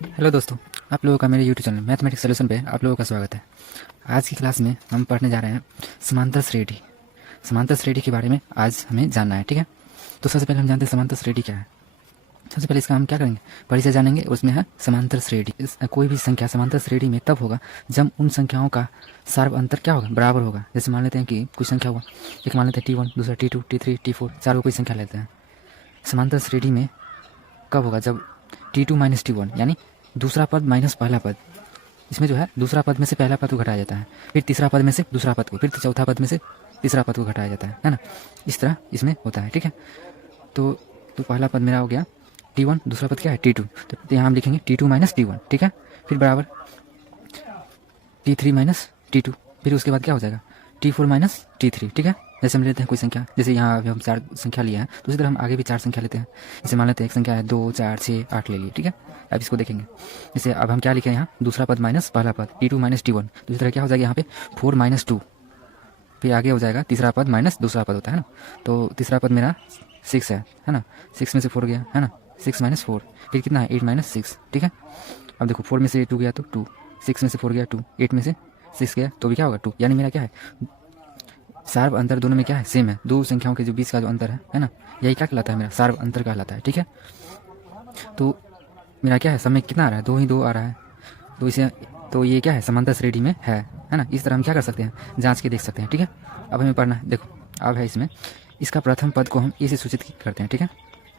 Hello दोस्तों, आप लोगों का मेरे यूट्यूब चैनल मैथमेटिक्स सॉल्यूशन पे आप लोगों का स्वागत है। आज की क्लास में हम पढ़ने जा रहे हैं समांतर श्रेणी। समांतर श्रेणी के बारे में आज हमें जानना है, ठीक है। तो सबसे पहले हम जानते हैं समांतर श्रेणी क्या है। सबसे पहले इसका हम क्या करेंगे, परिचय जानेंगे। उसमें है समांतर श्रेणी। कोई भी संख्या समांतर श्रेणी में तब होगा जब उन संख्याओं का सार्व अंतर क्या होगा, बराबर होगा। जैसे मान लेते हैं कि कुछ संख्या हुआ, एक मान लेते हैं T1, दूसरा T2, T3, T4, चार को कोई संख्या लेते हैं। समांतर श्रेणी में कब होगा, जब T2 माइनस T1 यानी दूसरा पद माइनस पहला पद। इसमें जो है दूसरा पद में से पहला पद को घटाया जाता है, फिर तीसरा पद में से दूसरा पद को, फिर चौथा पद में से तीसरा पद को घटाया जाता है ना। इस तरह इसमें होता है, ठीक है। तो पहला पद मेरा हो गया T1, दूसरा पद क्या है T2। तो यहाँ हम लिखेंगे T2 माइनस T1, ठीक है। फिर बराबर T3 माइनस T2, फिर उसके बाद क्या हो जाएगा T4 माइनस T3, ठीक है। जैसे हम लेते हैं कोई संख्या, जैसे यहाँ अभी हम 4 संख्या लिए हैं, तो उसी तरह हम आगे भी 4 संख्या लेते हैं। जैसे मान लेते हैं एक संख्या है 2, 4, 6, 8 ले लिए, ठीक है। अब इसको देखेंगे, जैसे अब हम क्या लिखे यहाँ, दूसरा पद माइनस पहला पद T2 माइनस T1। तो इसी तरह क्या हो जाएगा यहाँ पे 4 माइनस 2, फिर आगे हो जाएगा तीसरा पद माइनस दूसरा पद होता है ना। तो तीसरा पद मेरा 6 है ना। 6 में से 4 गया है ना, 6 माइनस 4, फिर कितना है 8 माइनस 6, ठीक है। अब देखो 4 में से 2 गया तो 2, 6 में से 4 गया 2, 8 में से 6 गया तो भी क्या होगा 2। यानी मेरा क्या है, सार्व अंतर दोनों में क्या है, सेम है। दो संख्याओं के जो बीच का जो अंतर है ना, यही क्या कहलाता है, मेरा सार्व अंतर कहलाता है, ठीक है। तो मेरा क्या है, सब में कितना आ रहा है, 2 ही 2 आ रहा है। तो इसे तो ये क्या है, समांतर श्रेणी में है ना। इस तरह हम क्या कर सकते हैं, जांच के देख सकते हैं, ठीक है। अब हमें पढ़ना है, देखो अब है इसमें, इसका प्रथम पद को हम ए से सूचित करते हैं, ठीक है।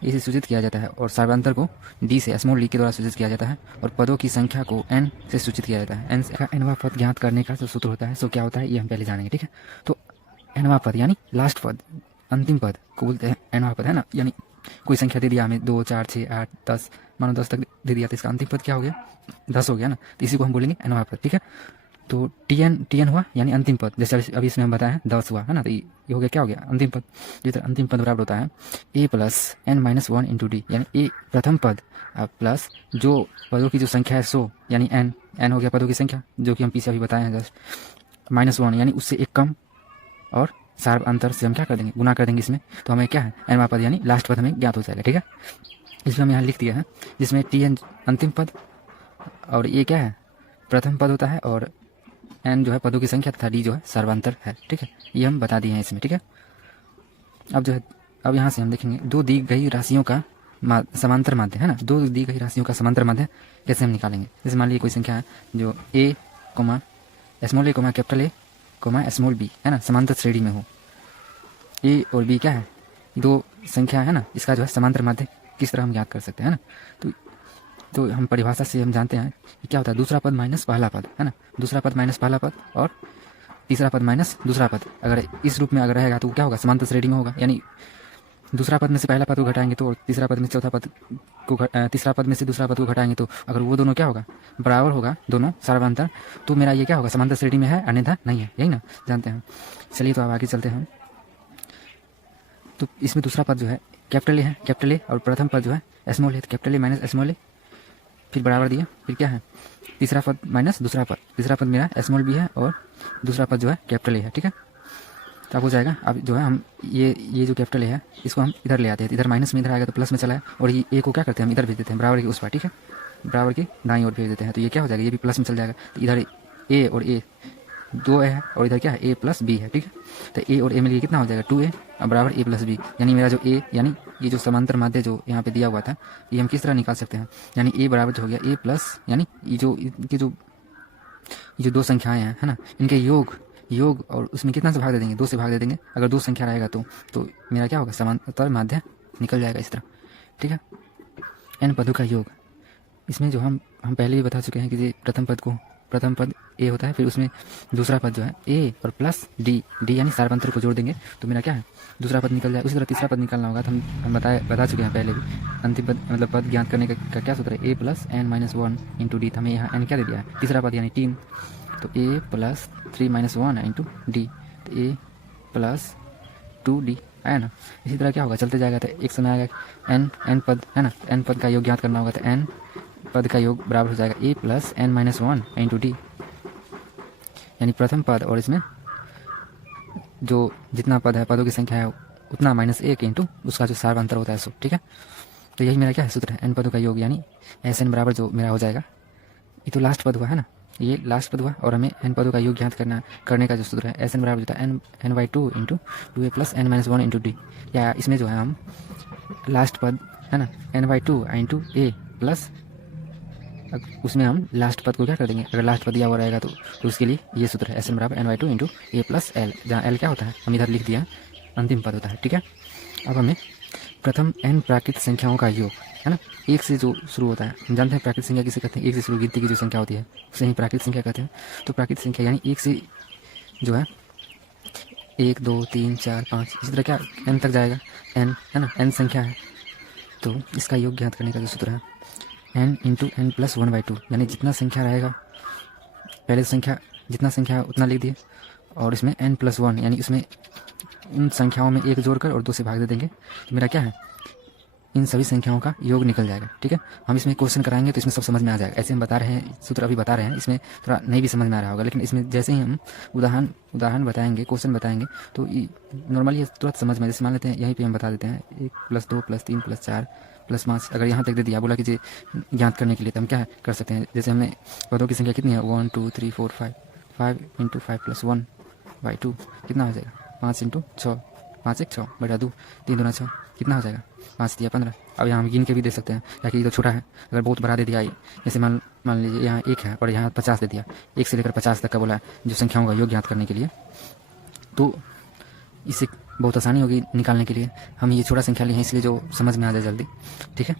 ए से सूचित किया जाता है और सार्वंतर को डी से, स्मॉल डी के द्वारा सूचित किया जाता है। और पदों की संख्या को एन से सूचित किया जाता है। एन का एनवा पद ज्ञात करने का जो सूत्र होता है सो क्या होता है, ये हम पहले जानेंगे, ठीक है। तो एनवा पद यानी लास्ट पद, अंतिम पद को बोलते हैं एनवा पद, है ना। यानी कोई संख्या दे दिया हमें 2, 4, 6, 8, 10, मानो 10 तक दे दिया, तो इसका अंतिम पद क्या हो गया, 10 हो गया ना। तो इसी को हम बोलेंगे एनवा पद, ठीक है। तो टी एन हुआ यानी अंतिम पद, जैसे अभी इसमें हम बताया 10 हुआ है ना। तो ये हो गया, क्या हो गया, अंतिम पद। जिस तरह अंतिम पद बराबर होता है a plus n minus 1 into d, यानी ए प्रथम पद प्लस जो पदों की जो संख्या है सो, यानी एन हो गया पदों की संख्या, जो कि हम पीछे अभी बताए हैं जस्ट, -1 यानी उससे एक कम, और सार्व अंतर से हम क्या कर देंगे, गुना कर देंगे इसमें। तो हमें क्या है, एनवा पद यानी लास्ट पद हमें ज्ञात हो जाएगा, ठीक है। इसमें हम यहाँ लिख दिया है, जिसमें टी एन अंतिम पद और ये क्या है, प्रथम पद होता है, और एन जो है पदों की संख्या तथा डी जो है सर्वांतर है, ठीक है। ये हम बता दिए हैं इसमें, ठीक है। अब जो है, अब यहाँ से हम देखेंगे दो दी गई राशियों का समांतर माध्य, है ना। दो दी गई राशियों का समांतर माध्य कैसे हम निकालेंगे। जैसे मान लीजिए कोई संख्या है जो a comma small a comma capital a comma small b, है ना, समांतर श्रेणी में हो। ए और बी क्या है, दो संख्या है ना, इसका जो है समांतर माध्य किस तरह हम ज्ञात कर सकते हैं ना। तो हम परिभाषा से हम जानते हैं कि क्या होता है, दूसरा पद माइनस पहला पद, है ना। दूसरा पद माइनस पहला पद और तीसरा पद माइनस दूसरा पद, अगर इस रूप में अगर रहेगा तो क्या होगा, समांतर श्रेणी में होगा। यानी दूसरा पद में से पहला पद को घटाएंगे तो, तीसरा पद में से चौथा पद को तीसरा पद में से दूसरा पद को घटाएंगे तो, अगर वो दोनों क्या होगा, बराबर होगा दोनों सार्वंतर, तो मेरा ये क्या होगा, समांतर श्रेणी में है, अन्यथा नहीं है, यही ना जानते हैं। चलिए तो अब आगे चलते हैं। तो इसमें दूसरा पद जो है कैपिटल ए है, कैपिटल ए, और प्रथम पद जो है स्मॉल है, कैपिटल ए माइनस स्मॉल ए, फिर बराबर दिया, फिर क्या है, तीसरा पद माइनस दूसरा पद। तीसरा पद मेरा स्मॉल बी है और दूसरा पद जो है कैपिटल ए है, ठीक है। तो अब हो जाएगा, अब जो है हम ये जो कैपिटल ए है इसको हम इधर ले आते हैं, इधर माइनस में इधर आएगा तो प्लस में चला है, और ये ए को क्या करते हैं हम इधर भेज देते हैं, बराबर की उस पर, ठीक है, बराबर की दाईं ओर भेज देते हैं। तो ये क्या हो जाएगा, ये भी प्लस में चल जाएगा। तो इधर ए और ए दो है, और इधर क्या है ए प्लस बी है, ठीक है। तो ए और ए मिलकर कितना हो जाएगा 2a और बराबर ए प्लस बी। यानी मेरा जो ए, यानी ये जो समांतर माध्य जो यहाँ पे दिया हुआ था, ये हम किस तरह निकाल सकते हैं, यानी ए बराबर जो हो गया ए प्लस, यानी ये जो दो संख्याएं हैं, है ना, इनके योग और उसमें कितना से भाग दे देंगे, 2 से भाग दे देंगे। अगर 2 संख्या रहेगा तो मेरा क्या होगा, समांतर माध्य निकल जाएगा इस तरह, ठीक है। एन पदों का योग, इसमें जो हम पहले भी बता चुके हैं कि प्रथम पद ए होता है, फिर उसमें दूसरा पद जो है ए और प्लस डी यानी सार्वंतर को जोड़ देंगे तो मेरा क्या है, दूसरा पद निकल जाए। उसी तरह तीसरा पद निकालना होगा, तो हम बता चुके हैं पहले भी। अंतिम पद मतलब पद ज्ञात करने का क्या सूत्र है, a plus n minus 1 into d. हमें यहाँ एन क्या दे दिया है, तीसरा पद यानी 3, तो ए प्लस 3 माइनस 1 इंटू डी, तो ए प्लस 2d है ना। इसी तरह क्या होगा, चलते जाएगा तो एक समय आएगा एन पद, है ना, एन पद का योग ज्ञात करना होगा, तो एन पद का योग बराबर हो जाएगा a plus n minus 1 into d, यानी प्रथम पद और इसमें जो जितना पद है, पदों की संख्या है उतना -1 इंटू उसका जो सार्वंतर होता है सो, ठीक है। तो यही मेरा क्या है सूत्र है, एन पदों का योग, यानी एस एन बराबर जो मेरा हो जाएगा, ये तो लास्ट पद हुआ है ना, ये लास्ट पद हुआ, और हमें एन पदों का योग ज्ञात करने का जो सूत्र है, एस एन बराबर होता है n by two into two A plus n minus one into D, या इसमें जो है हम लास्ट पद है ना n by two into A plus, उसमें हम लास्ट पद को क्या कर देंगे, अगर लास्ट पद दिया हुआ रहेगा तो उसके लिए ये सूत्र है, एस एन बराबर n by two into A plus L, जहाँ एल क्या होता है हम इधर लिख दिया अंतिम पद होता है। ठीक है, अब हमें प्रथम एन प्राकृतिक संख्याओं का योग है ना, एक से जो शुरू होता है, हम जानते हैं प्राकृतिक संख्या किसे कहते हैं, एक से शुरू गिनती की जो संख्या होती है उसे ही प्राकृतिक संख्या कहते हैं। तो प्राकृतिक संख्या यानी एक से जो है 1 2 3 4 5 इसी तरह क्या एन तक जाएगा, एन है ना, एन संख्या है, तो इसका योग ज्ञात करने का जो सूत्र है n into n plus one by two, यानी जितना संख्या रहेगा पहले संख्या जितना संख्या है उतना लिख दिए, और इसमें एन प्लस वन यानी इसमें इन संख्याओं में एक जोड़कर और 2 से भाग दे देंगे, तो मेरा क्या है इन सभी संख्याओं का योग निकल जाएगा। ठीक है, हम इसमें क्वेश्चन कराएंगे तो इसमें सब समझ में आ जाएगा, ऐसे हम बता रहे हैं सूत्र अभी बता रहे हैं, इसमें थोड़ा नहीं भी समझ में आ रहा होगा, लेकिन इसमें जैसे ही हम उदाहरण बताएंगे, क्वेश्चन बताएंगे, तो नॉर्मली तुरंत समझ में, जैसे मान लेते हैं यहीं पे हम बता देते हैं 1 प्लस 2 प्लस 3 प्लस 4 प्लस 5, अगर यहाँ तक दे दिया, बोला कि ज्ञात करने के लिए, तो हम क्या कर सकते हैं, जैसे हमने पदों की संख्या कितनी है 1 2 3 4 5 इंटू 5 प्लस 1 बाई 2 कितना हो जाएगा 5 इंटू 6, 5 1 6 बटा 2 3 2 6 कितना हो जाएगा 5 दिया 15। अब यहाँ हम गिन के भी दे सकते हैं, ताकि ये तो छोटा है, अगर बहुत बड़ा दे दिया, जैसे मान लीजिए यहाँ 1 है और यहाँ 50 दे दिया, 1 से लेकर 50 तक का बोला जो संख्याओं का योग ज्ञात करने के लिए, तो इससे बहुत आसानी होगी निकालने के लिए। हम ये छोटा संख्या लिए हैं इसलिए जो समझ में आ जाए जल्दी। ठीक है,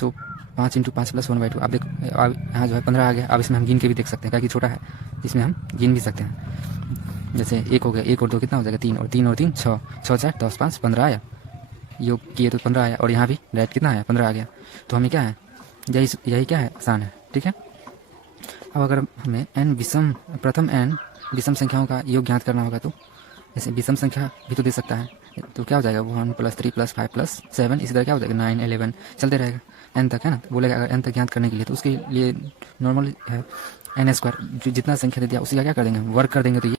तो 5 इंटू 5 प्लस 1 बाई 2, अब देखो अब यहाँ जो है 15 आ गया, अब इसमें हम गिन के भी देख सकते हैं, क्योंकि छोटा है इसमें हम गिन भी सकते हैं, जैसे 1 हो गया, 1 और 2 कितना हो जाएगा 3, और 3 और 3 6, 6 4 10 5 15 आया, योग किए तो 15 आया, और यहाँ भी डायरेक्ट कितना आया 15 आ गया, तो हमें क्या है यही क्या है आसान है। ठीक है, अब अगर हमें प्रथम एन विषम संख्याओं का योग ज्ञात करना होगा, तो जैसे विषम संख्या भी तो दे सकता है, तो क्या हो जाएगा 1 प्लस 3 प्लस 5 प्लस 7, इसी तरह क्या हो जाएगा 9 11 चलते रहेगा एन तक, है ना। बोलेगा अगर एन तक ज्ञात करने के लिए, तो उसके लिए नॉर्मल है एन स्क्वायर, जितना संख्या दे दिया उसी का क्या कर देंगे वर्ग कर देंगे, तो ये